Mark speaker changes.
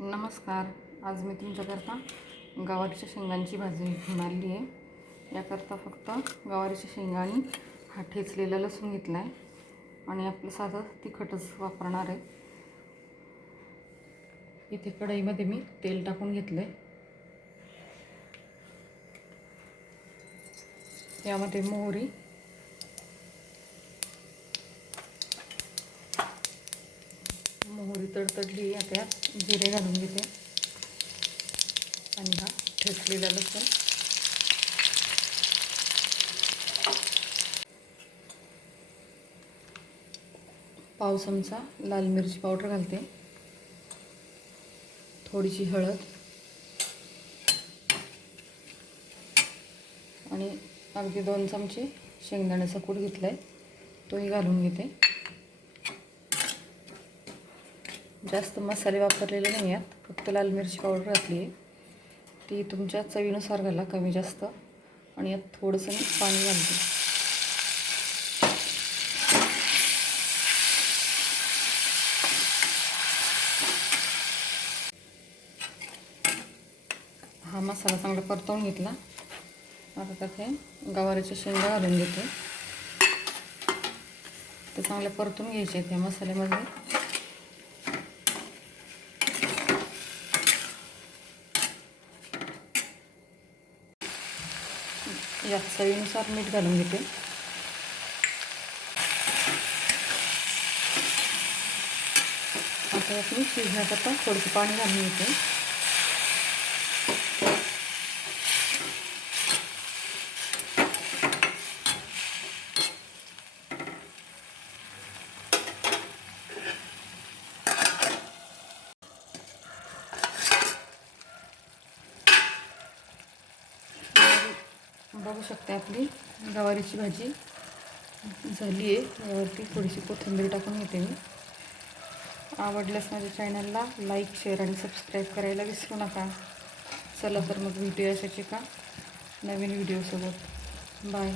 Speaker 1: नमस्कार. आज मी तुमच्याकरता गवारीच्या शेंगांची भाजी घेऊन आहे. याकरता फक्त गवारीच्या शेंगा आणि हा ठेचलेला लसूण घेतला आहे आणि आपलं साधं तिखटच वापरणार आहे. इथे कढईमध्ये मी तेल टाकून घेतलं आहे यामध्ये मोहरी मोहरी तडतडली आता. यात जिरे घालून घेते. आणि हा ठेचलेला लसूण. पाव चमचा लाल मिरची पावडर घालते. थोडीशी हळद. आणि अगदी दोन चमचे शेंगदाण्याचा कूट घेतला आहे तोही घालून घेते. जास्त मसाले वापरलेले नाही आहेत फक्त लाल मिरची पावडर घातली आहे. ती तुमच्या चवीनुसार घाला कमी जास्त. आणि यात थोडंसं मी पाणी घालते. हा मसाला चांगला परतवून घेतला. आता त्यात हे गवारीच्या शेंगा घालून घेते. ते चांगले परतून घ्यायचे आहेत या मसाल्यामध्ये. यात चवीनुसार मीठ घालून घेते. आता यात मी शिजण्याकरता थोडंसं पाणी घालून घेते. बघू शकते आपली. गवारीची भाजी झाली आहे. यावरती थोडीशी कोथिंबीर टाकून घेते मी. आवडल्यास माझ्या चॅनलला लाईक शेअर आणि सबस्क्राईब करायला विसरू नका. चला तर मग व्हिडिओ असायची का नवीन व्हिडिओसोबत बाय